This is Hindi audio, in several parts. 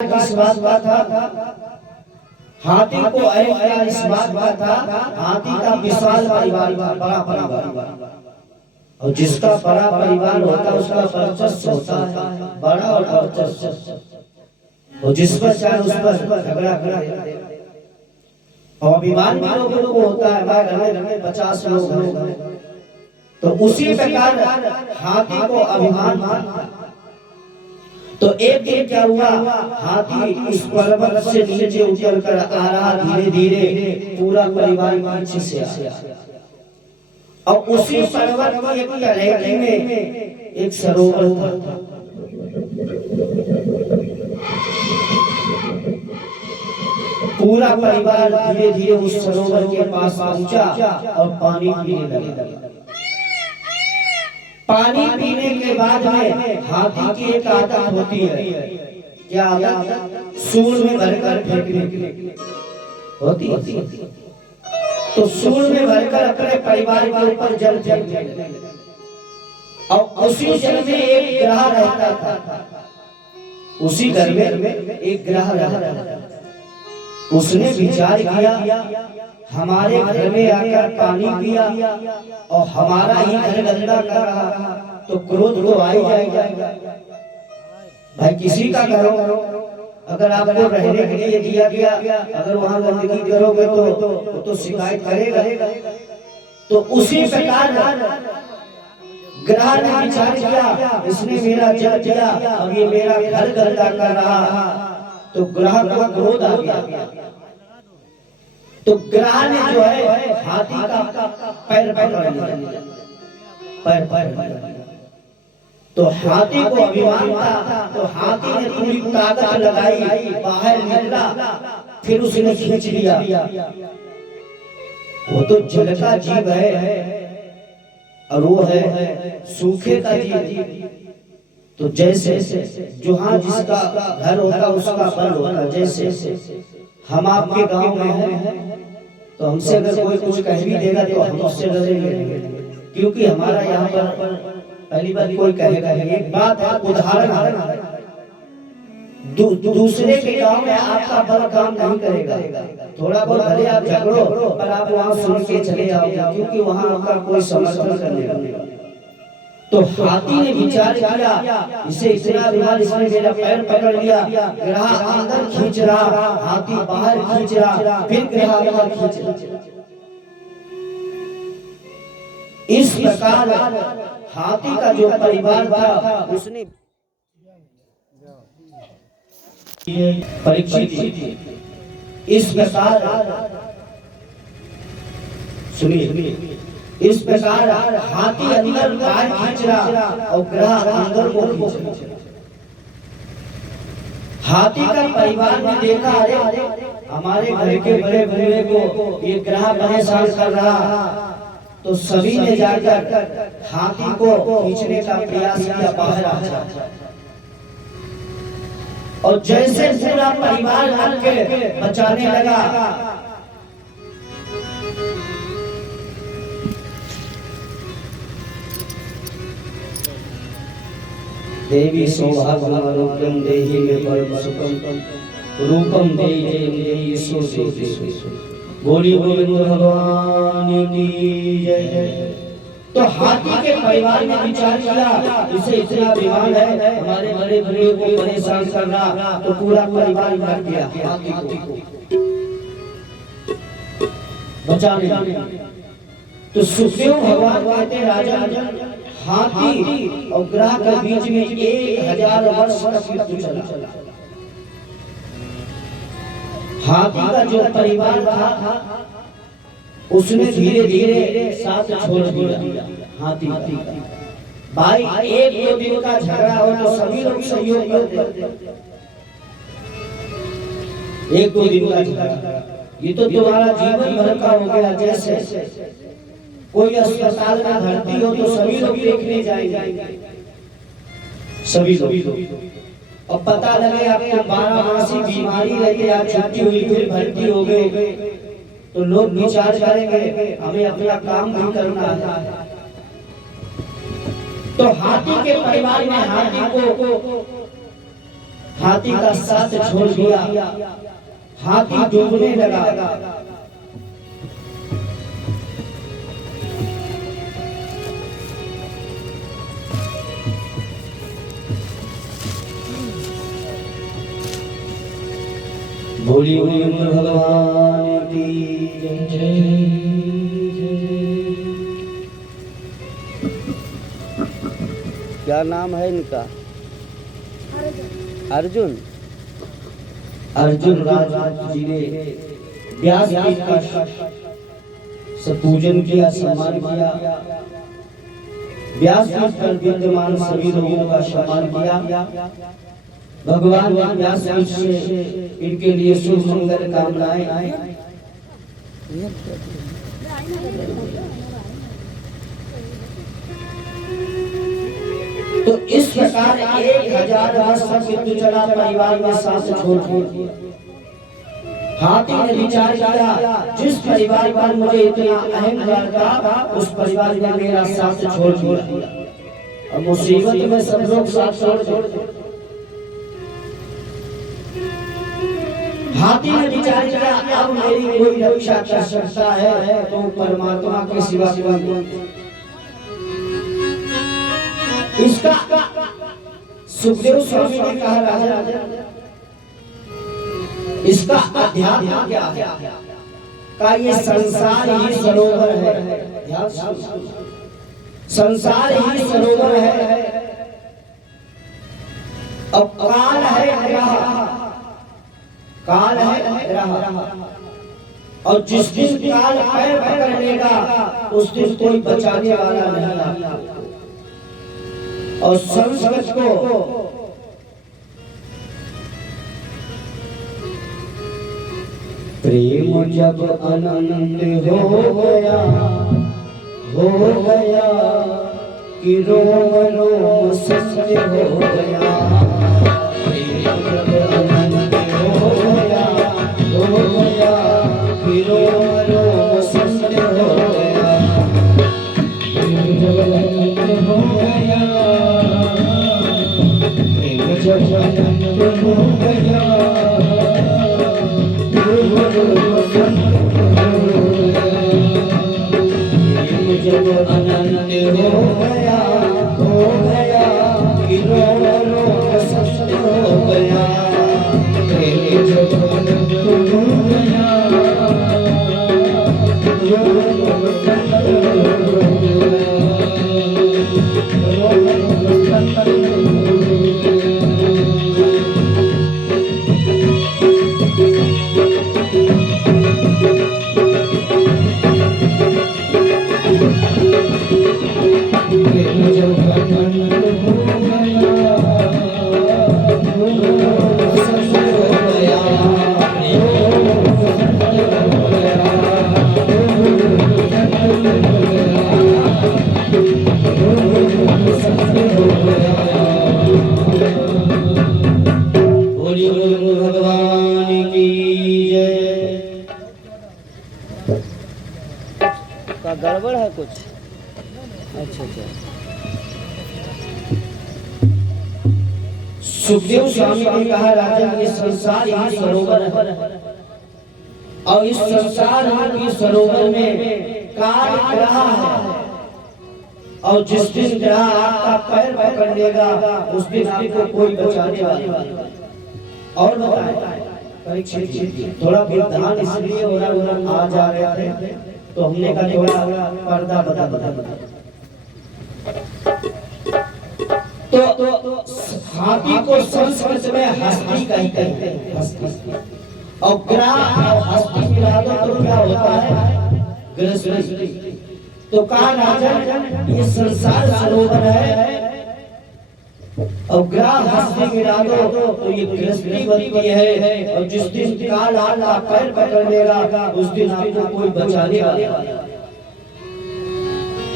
इस बात का था, हाथी को अहंकार इस बात का था, हाथी का विशाल परिवार था, बड़ा परिवार, और जिसका बड़ा परिवार होता है उसका वर्चस्व होता है, बड़ा और वर्चस्व, और जिस पर चाहे उस पर झगड़ा करे। और अभिमान भी लोगों को होता है, हमारे घर में 50 लोग हैं, तो उसी प्रकार हाथी को अभिमान था। तो एक दिन क्या हुआ, हाथी उस पर्वत से नीचे उतर कर आ रहा, धीरे धीरे पूरा परिवार पीछे से आया, और उसी पर्वत की एक तलहटी में एक सरोवर था। पूरा परिवार धीरे धीरे उस सरोवर के पास पहुंचा और पानी पीने लगा। पानी पीने के बाद में हाथी की एक आदत होती है, क्या आदत? सूंड में भरकर फेंकने होती है। तो सूंड में भरकर अपने परिवार के ऊपर जल फेंकने लगे, और उसी जल में एक ग्रह रहता था, उसी घर में एक ग्रह रहता था। उसने विचार किया, हमारे घर में आकर पानी पिया और हमारा ही घर गंदा कर रहा, तो क्रोध तो आ ही जाएगा। भाई किसी का करो, अगर आपको रहने के लिए दिया गया, अगर वहां गंदगी करोगे तो शिकायत करेगा। तो उसी प्रकार ग्रह ने विचार किया, इसने मेरा जल पिया, अब ये मेरा घर गंदा कर रहा, तो ग्रह को क्रोध आ गया। तो ग्रह ने जो है हाथी का पैर पकड़ लिया, पैर। तो हाथी को अभिमान था, तो हाथी ने पूरी ताकत लगाई, बाहर निकला, फिर उसने खींच लिया। वो तो जल का जीव है और वो है सूखे का जीव। तो जैसे जहाँ जिसका घर होता उसका बल होता, जैसे हम आपके गांव में हैं, तो हमसे अगर कोई कुछ कह भी देगा तो हम उससे डरेंगे, क्योंकि हमारा यहाँ पर पहली बार कोई कहेगा। एक बात है, उदाहरण दूसरे के गांव में आपका बल काम नहीं करेगा, थोड़ा बहुत भले आप झगड़ो पर आप वहाँ सुन के चले आओगे, क्योंकि वहाँ आपका कोई समर्थन करने। तो हाथी ने विचार किया, इसे इतना अभिमान, इसने मेरा पैर पकड़ लिया, ग्रह अंदर खींच रहा, हाथी बाहर खींच रहा, फिर ग्रह अंदर खींच रहा। इस प्रकार हाथी का जो परिवार था उसने परीक्षित, इस प्रकार सुनिए, इस प्रकार हाथी अंदर बाहर खींच रहा और ग्रह अंदर को खींच रहा। हाथी का परिवार ने देखा, अरे हमारे घर के बड़े बूढ़े को ये ग्रह परेशान कर रहा, तो सभी ने जाकर हाथी को खींचने का प्रयास किया, बाहर आ जा। और जैसे पूरा परिवार आके बचाने लगा, देवी सौभाग्यम देहि मे परम सुखम रूपम देहि सो बोली गोविंद भगवान की जय। तो हाथी के परिवार ने विचार किया, इसे इतना अभिमान है, हमारे बड़े बूढ़े को परेशान कर रहा, तो पूरा परिवार मर गया हाथी को बचाने। तो सुखदेव भगवान कहते, राजा हाथी और ग्रह के बीच में 1000 वर्ष तक युद्ध चला। हाथी का जो परिवार था उसने धीरे धीरे साथ छोड़ दिया हाथी का। भाई एक दो दिन का झगड़ा हो तो सभी लोग सहयोग करते, एक दो दिन का झगड़ा ये तो तुम्हारा जीवन भर का हो गया। जैसे कोई अस्पताल में भर्ती हो तो सभी लोग देखने जाएंगे, सभी लोग, और पता लगे आपको 12 मासी बीमारी रहती, आप छुट्टी हुई फिर भर्ती हो गए, तो लोग विचार करेंगे हमें अपना काम नहीं करना है। तो हाथी के परिवार में हाथी को हाथी का साथ छोड़ दिया, हाथी डूबने लगा। बोली बोली भगवान की जय। क्या नाम है इनका? अर्जुन। अर्जुन राज जी ने व्यास जी का सब पूजन किया, सम्मान किया। व्यास जी पर विद्यमान सभी लोगों का सम्मान किया। भगवान व्यास जी से इनके लिए शुभ मंगल कामनाएं। तो इस प्रकार 1000 वर्ष तक विद्युत चला परिवार में सांस छोड़ दिया। हाथी ने विचार किया, जिस परिवार पर मुझे इतना अहंकार था, उस परिवार ने मेरा साथ छोड़ दिया। अब मुसीबत में सब लोग साथ छोड़ दिए। हाथी ने विचार किया, अब मेरी कोई रक्षा कर सकता है तो परमात्मा के सिवा कोई। इसका सुखदेव स्वामी ने कहा, राजा इसका अध्यात्म क्या है? का ये संसार ही सरोवर है। संसार ही सरोवर है। अब काल है ग्रह, काल है ग्रह, और जिस दिन काल पैर पकड़ लेगा उस दिन कोई बचाने वाला नहीं आता। और संस्कृत को प्रेम जब अनंत हो गया कि रोम रोम सत्य हो गया। प्रेम जब अनंत हो गया कि रोम रोम सत्य हो गया। प्रेम जब अनंत हो गया, प्रेम जब अनंत हो गया, जब अनंत हो गया कि रोम रोम सत्य हो गया। जब अनंत हो गया, रोम रोम सत्य हो गया, रोम रोम सत्य हो गया। गड़बड़ है कुछ? अच्छा अच्छा। सुखदेव स्वामी ने कहा, राजा ये संसार ही सरोवर है, और इस संसार के सरोवर में काल ग्रह है, और जिस दिन ग्रह आपका पैर पकड़ लेगा उस दिन आपको कोई बचाने वाला नहीं। और बताएं, थोड़ा विधान इसलिए हो रहा, आ जा रहे थे तो हमने कहा थोड़ा पर्दा बता। तो हाथी को संस्कृत में हस्ती कहते हैं। और ग्रह और हस्ती मिला दो तो क्या होता है? गृहस्थी। तो कहा, राजन ये संसार सरोवर है, और ग्रह हस्ती मिला दो तो ये गृहस्थी बनती है, और जिस दिन काल आपका पैर पकड़ लेगा उस दिन आपको कोई बचाने वाला।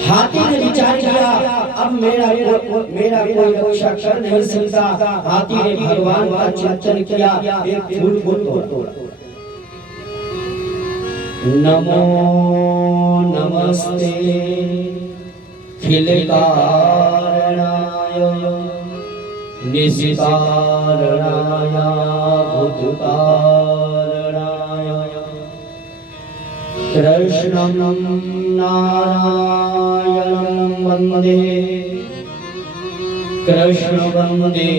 हाथी ने विचार किया, अब मेरा कोई रक्षा कर नहीं सकता। हाथी ने भगवान का चिंतन किया, एक फूल को तोड़ा। नमो नमस्ते खिल कारणाय निष्कारणाय भूतकारणाय कृष्णं नारायणं वन्दे कृष्ण वन्दे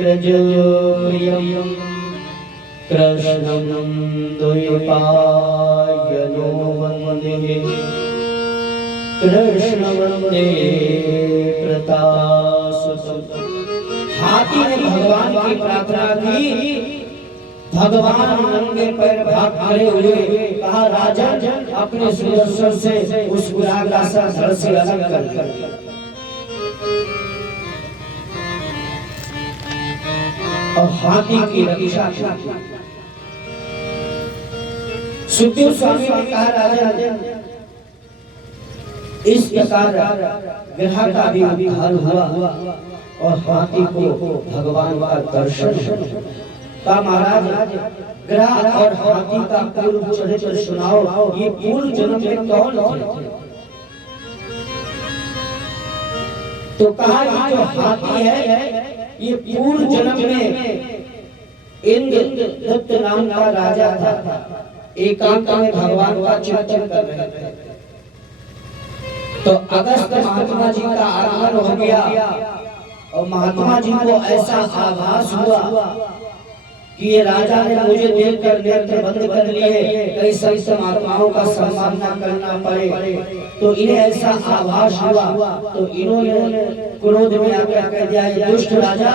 व्रजप्रियं कृष्णं द्वैपायनो वन्दे कृष्ण वन्दे प्रतापसुतं। हाथी ने भगवान की प्रार्थना की। भगवान नंगे पैर भाग खड़े हुए, कहा राजन अपने सुदर्शन से उस बुरा का सर से अलग कर। और हाथी की रक्षा की। सुखदेव स्वामी ने कहा राजन इस प्रकार ग्रह का भी उद्धार हुआ और हाथी को भगवान का दर्शन का। महाराज ग्रह और हाथी का पूर्व चरित्र सुनाओ। ये पूर्व जन्म में कौन थे? तो कहा ये जो हाथी है ये पूर्व जन्म में इंद्रदत्त नाम का राजा था। एकांत में भगवान का चिंतन कर रहे थे। तो अगस्त महात्मा जी का आगमन हो गया और महात्मा जी को ऐसा आभास हुआ कि ये राजा ने मुझे देखकर नेत्र बंद कर लिए, कई संत महात्माओं का सम्मान न करना पड़े। तो इन्हें ऐसा आभास हुआ तो इन्होंने क्रोध में आकर कह दिया, ये दुष्ट राजा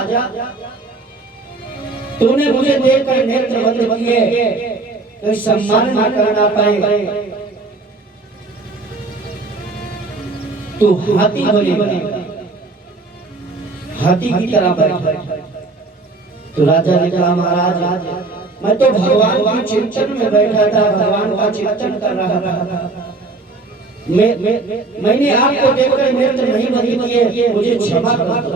तूने मुझे देखकर नेत्र बंद किए, कोई सम्मान न करना पड़े, तू हाथी बने, हाथी की तरह बैठ। तो राजा ने कहा महाराज मैं तो भगवान के चिंतन में बैठा था, भगवान का चिंतन कर रहा था। मैंने आपको देखकर नेत्र नहीं बंद किए, मुझे क्षमा कर दो।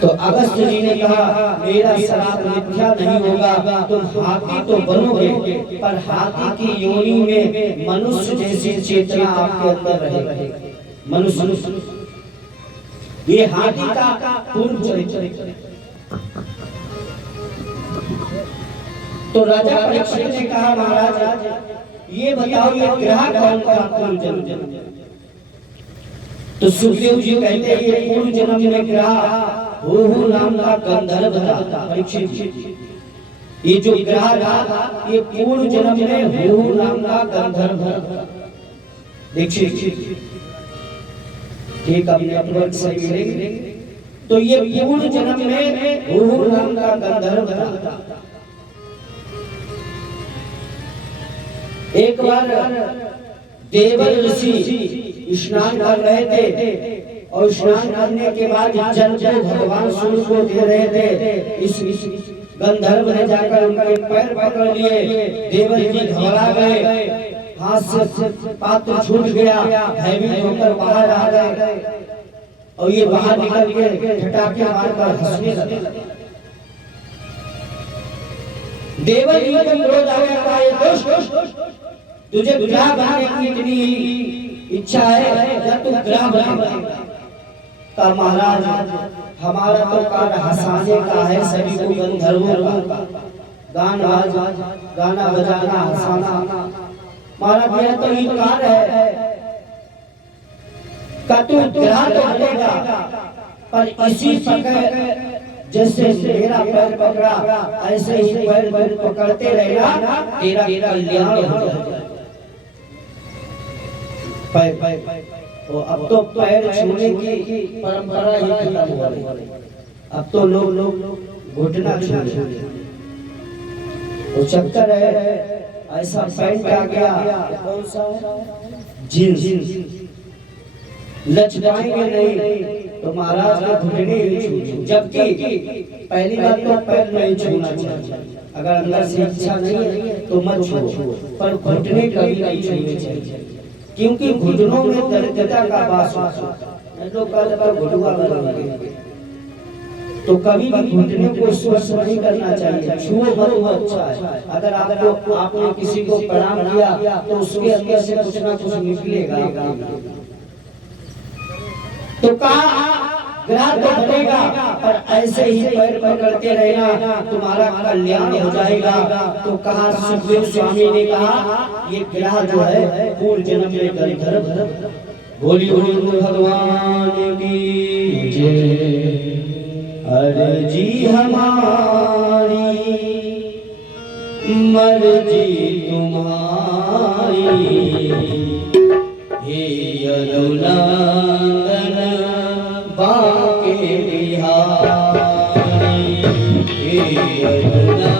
तो अगस्त जी ने कहा मेरा श्राप मिथ्या नहीं होगा, तुम हाथी तो बनोगे पर हाथी की योनि में मनुष्य जैसी चेतना आपके अंदर रहेगी। मनुष्य ये हाथी का पूर्व चरित्र। तो राजा परीक्षित ने कहा महाराज ये बताओ ये ग्रह कौन था पूर्व जन्म? तो सुखदेव जी कहते हैं ये पूर्व जन्म में ग्रह हूहू नाम का गंधर्व था। परीक्षित ये जो ग्रह था ये पूर्व जन्म में हूहू नाम का गंधर्व था। देखिए ठीक अपने अपलोड सही मिलेंगे। तो ये पूर्व जन्म में हूहू नाम का गंधर्व था। एक बार देवर ऋषि स्नान कर रहे थे और स्नान करने के बाद जल को भगवान सूर्य को दे रहे थे। इस गंधर्व ने जाकर उनके पैर पकड़ लिए। देवर जी घबरा गए, हाथ से पात्र छूट गया, भयभीत होकर बाहर आ गए और ये बाहर निकल के ठटाके मारकर हंसने लगे। देवर जी को क्रोध आ गया, कहा ये दुष्ट तुझे ग्रह बनने की इतनी इच्छा है जब तू ग्रह बनेगा। का महाराज हमारा तो कार्य हंसाने का है, सभी को गंधर्वों का गाना बजाना हंसाना। महाराज मेरा तो ये कार्य है का तू ग्रह तो बनेगा पर इसी प्रकार जैसे मेरा पैर पकड़ा ऐसे ही पैर पकड़ते रहना, तेरा कल्याण हो जाएगा। तो अब तो पैर छूने की परंपरा ही खत्म हो गई। अब तो लोग घुटना छू रहे। वो चक्कर है ऐसा पैंट आ गया कौन सा जींस लचकाएंगे नहीं तो महाराज का घुटने ही छू। जबकि पहली बात तो पैर नहीं छूना चाहिए, अगर अंदर से इच्छा नहीं है तो मत छुओ, पर घुटने कभी नहीं छूने चाहिए क्योंकि घुटनों में दरिद्रता का वास होता है। लोग कहते हैं घुटुआ बनेंगे तो कभी भी घुटने को स्पर्श नहीं करना चाहिए। छुओ मत वो अच्छा है। अगर आपने किसी को प्रणाम किया तो उसके अंदर से कुछ ना कुछ निकलेगा। तो कहा ग्रह तो बनेगा पर ऐसे ही पैर पकड़ते रहना, तुम्हारा कल्याण हो जाएगा। तो कहा सुखदेव स्वामी ने कहा ये ग्रह जो है पूर्व जन्म में गंधर्व। बोली बोली भगवान की जय। अर्जी हमारी मर्जी तुम्हारी, हे यदुनंदन बांके बिहारी, हे यदुनंदन